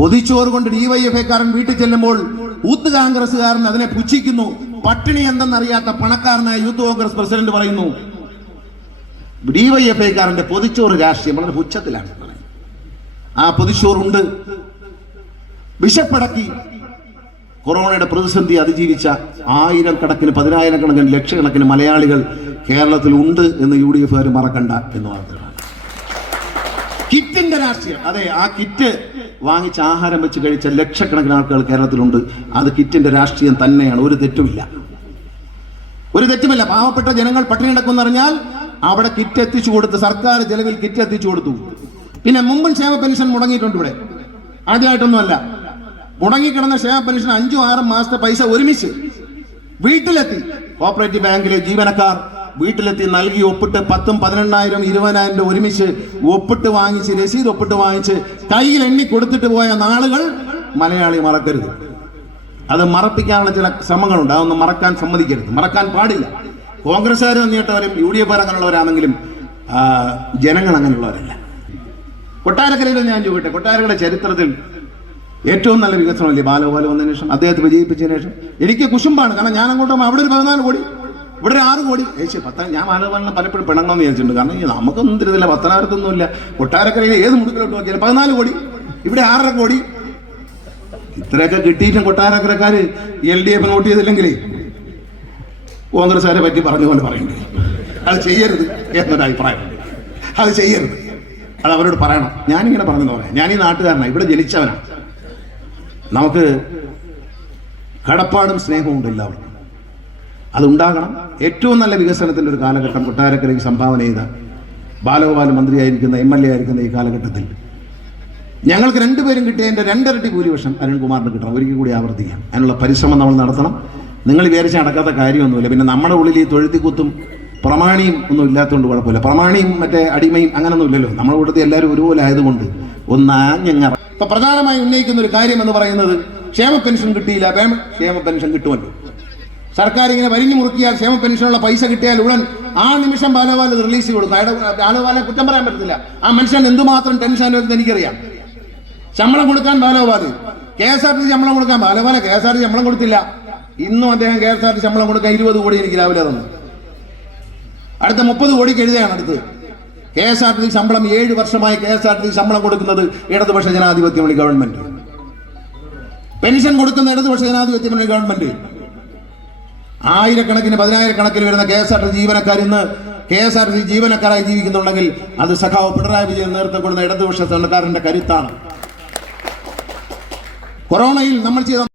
പൊതിച്ചോറ് കൊണ്ട് ഡിവൈഎഫ്ഐക്കാരൻ വീട്ടിൽ ചെല്ലുമ്പോൾ യൂത്ത് കോൺഗ്രസ്സുകാരൻ അതിനെ പുച്ഛിക്കുന്നു. പട്ടിണി എന്തെന്നറിയാത്ത പണക്കാരനായ യൂത്ത് കോൺഗ്രസ് പ്രസിഡന്റ് പറയുന്നു ഡിവൈഎഫ്ഐക്കാരന്റെ പൊതിച്ചോറ് രാഷ്ട്രീയം വളരെ പുച്ഛത്തിലാണ് ആ പൊതിച്ചോറുണ്ട്. വിശപ്പടക്കി കൊറോണയുടെ പ്രതിസന്ധി അതിജീവിച്ച ആയിരം കണക്കിന് പതിനായിരം കണക്കിന് ലക്ഷക്കണക്കിന് മലയാളികൾ കേരളത്തിൽ ഉണ്ട് എന്ന് യു ഡി എഫുകാർ മറക്കണ്ട എന്ന് മാത്രമാണ് കിറ്റിന്റെ രാഷ്ട്രീയം. അതെ ആ കിറ്റ് വാങ്ങിച്ച് ആഹാരം വെച്ച് കഴിച്ച ലക്ഷക്കണക്കിന് ആൾക്കാർ കേരളത്തിലുണ്ട്. അത് കിറ്റിന്റെ രാഷ്ട്രീയം തന്നെയാണ്. ഒരു തെറ്റുമില്ല. ഒരു തെറ്റുമില്ല. പാവപ്പെട്ട ജനങ്ങൾ പട്ടിണി പറഞ്ഞാൽ അവിടെ കിറ്റ് എത്തിച്ചു കൊടുത്ത് സർക്കാർ ചെലവിൽ കിറ്റ് എത്തിച്ചു കൊടുത്തു. പിന്നെ മുമ്പും ക്ഷേമ പെൻഷൻ മുടങ്ങിയിട്ടുണ്ട് ഇവിടെ. ആദ്യമായിട്ടൊന്നുമല്ല. മുടങ്ങിക്കിടന്ന ക്ഷേമ പെൻഷൻ അഞ്ചും ആറും മാസത്തെ പൈസ ഒരുമിച്ച് വീട്ടിലെത്തി. കോപ്പറേറ്റീവ് ബാങ്കിലെ ജീവനക്കാർ വീട്ടിലെത്തി നൽകി ഒപ്പിട്ട് പത്തും പതിനെണ്ണായിരം ഇരുപതിനായിരം രൂപ ഒരുമിച്ച് ഒപ്പിട്ട് വാങ്ങിച്ച് രസീത് ഒപ്പിട്ട് വാങ്ങിച്ച് കയ്യിൽ എണ്ണി കൊടുത്തിട്ട് പോയ നാളുകൾ മലയാളി മറക്കരുത്. അത് മറപ്പിക്കാനുള്ള ചില ശ്രമങ്ങളുണ്ട്. അതൊന്നും മറക്കാൻ സമ്മതിക്കരുത്. മറക്കാൻ പാടില്ല. കോൺഗ്രസ്സുകാർ നേട്ടവരും യു ഡി എഫ് അങ്ങനെയുള്ളവരാണെങ്കിലും ജനങ്ങൾ അങ്ങനെയുള്ളവരല്ല. കൊട്ടാരക്കരയിൽ ഞാൻ ചോദിക്കട്ടെ കൊട്ടാരക്കര ചരിത്രത്തിൽ ഏറ്റവും നല്ല വികസനമല്ലേ? ബാലഗോപാലം വന്നതിന് ശേഷം അദ്ദേഹത്തെ വിജയിപ്പിച്ചതിന് ശേഷം. എനിക്ക് കുശുമ്പാണ്. കാരണം ഞാൻ അങ്ങോട്ട് അവിടെ ഒരു പതിനാല് കോടി. ഇവിടെ ഒരു ആറ് കോടി. ഏച്ചി പത്ത ഞാൻ ആലോചന പലപ്പോഴും പിണങ്ങണമെന്ന് ചോദിച്ചിട്ടുണ്ട് കാരണം ഈ നമുക്കൊന്നും തരുന്നില്ല പത്തനാപുരത്തൊന്നുമില്ല. കൊട്ടാരക്കരയിൽ ഏത് മുടുക്കിലോട്ട് നോക്കിയാലും പതിനാല് കോടി. ഇവിടെ ആറര കോടി. ഇത്രയൊക്കെ കിട്ടിയിട്ടും കൊട്ടാരക്കരക്കാര് എൽ ഡി എഫ് നോട്ട് ചെയ്തില്ലെങ്കിലേ കോൺഗ്രസ്സുകാരെ പറ്റി പറഞ്ഞു പോലെ പറയണ്ടേ? അത് ചെയ്യരുത് എന്നൊരു അഭിപ്രായമുണ്ട് അത് ചെയ്യരുത്. അത് അവരോട് പറയണം. ഞാനിങ്ങനെ പറഞ്ഞെന്ന് പറയാം. ഞാൻ ഈ നാട്ടുകാരനാണ് ഇവിടെ ജനിച്ചവനാണ് നമുക്ക് കടപ്പാടും സ്നേഹവും ഉണ്ട് എല്ലാവർക്കും. അതുണ്ടാകണം. ഏറ്റവും നല്ല വികസനത്തിന്റെ ഒരു കാലഘട്ടം കൊട്ടാരക്കരയ്ക്ക് സംഭാവന ചെയ്ത ബാലഗോപാൽ മന്ത്രിയായിരിക്കുന്ന എം എൽ എ ആയിരിക്കുന്ന ഈ കാലഘട്ടത്തിൽ. ഞങ്ങൾക്ക് രണ്ടുപേരും കിട്ടിയതിന്റെ രണ്ടരട്ടി ഭൂരിപക്ഷം അരുൺകുമാറിന് കിട്ടണം. ഒരിക്കൽ കൂടി ആവർത്തിക്കാം. അതിനുള്ള പരിശ്രമം നമ്മൾ നടത്തണം. നിങ്ങൾ വിചാരിച്ച് നടക്കാത്ത കാര്യമൊന്നുമില്ല. പിന്നെ നമ്മുടെ ഉള്ളിൽ ഈ തൊഴുത്തിക്കുത്തും പ്രമാണിയും ഒന്നും ഇല്ലാത്തതുകൊണ്ട് കുഴപ്പമില്ല. പ്രമാണിയും മറ്റേ അടിമയും അങ്ങനൊന്നും ഇല്ലല്ലോ. നമ്മുടെ കൂട്ടത്തിൽ എല്ലാവരും ഒരുപോലെ ആയതുകൊണ്ട് ഒന്നാഞ്ഞങ്ങ ഇപ്പൊ പ്രധാനമായി ഉന്നയിക്കുന്ന ഒരു കാര്യം എന്ന് പറയുന്നത് ക്ഷേമ പെൻഷൻ കിട്ടിയില്ല. ക്ഷേമ പെൻഷൻ കിട്ടുമല്ലോ. സർക്കാർ ഇങ്ങനെ വരിഞ്ഞു മുറുക്കിയാൽ ക്ഷേമ പെൻഷനുള്ള പൈസ കിട്ടിയാൽ ഉടൻ ആ നിമിഷം ബാലപാല റിലീസ് കൊടുക്കും. ബാലപാലെ കുറ്റം പറയാൻ പറ്റത്തില്ല. ആ മനുഷ്യൻ എന്തുമാത്രം ടെൻഷൻ അനുവദിച്ചത് എനിക്കറിയാം. ശമ്പളം കൊടുക്കാൻ Balagopal K S R T ശമ്പളം കൊടുക്കാൻ ബാലവാല കെ എസ് ആർ ടി ശമ്പളം കൊടുത്തില്ല. ഇന്നും അദ്ദേഹം കെ എസ് ആർ ടി ശമ്പളം കൊടുക്കാൻ ഇരുപത് കോടി എനിക്ക് രാവിലെ തന്നു. അടുത്ത മുപ്പത് കോടിക്ക് എഴുതുകയാണ് അടുത്ത്. കെ എസ് ആർ ടി ശമ്പളം ഏഴ് വർഷമായി കെ എസ് ആർ ടി ശമ്പളം കൊടുക്കുന്നത് ഇടതുപക്ഷ ജനാധിപത്യ ഗവൺമെന്റ്. പെൻഷൻ കൊടുക്കുന്ന ഇടതുപക്ഷ ജനാധിപത്യ ഗവൺമെന്റ്. ആയിരക്കണക്കിന് പതിനായിരക്കണക്കിന് വരുന്ന കെ എസ് ആർ ടി ജീവനക്കാർ ഇന്ന് കെ എസ് ആർ ടി ജീവനക്കാരായി ജീവിക്കുന്നുണ്ടെങ്കിൽ അത് സഖാവ് പിണറായി വിജയൻ നേതൃത്വം കൊടുക്കുന്ന ഇടതുപക്ഷ സർക്കാരിന്റെ കരുത്താണ്. കൊറോണയിൽ നമ്മൾ ചെയ്ത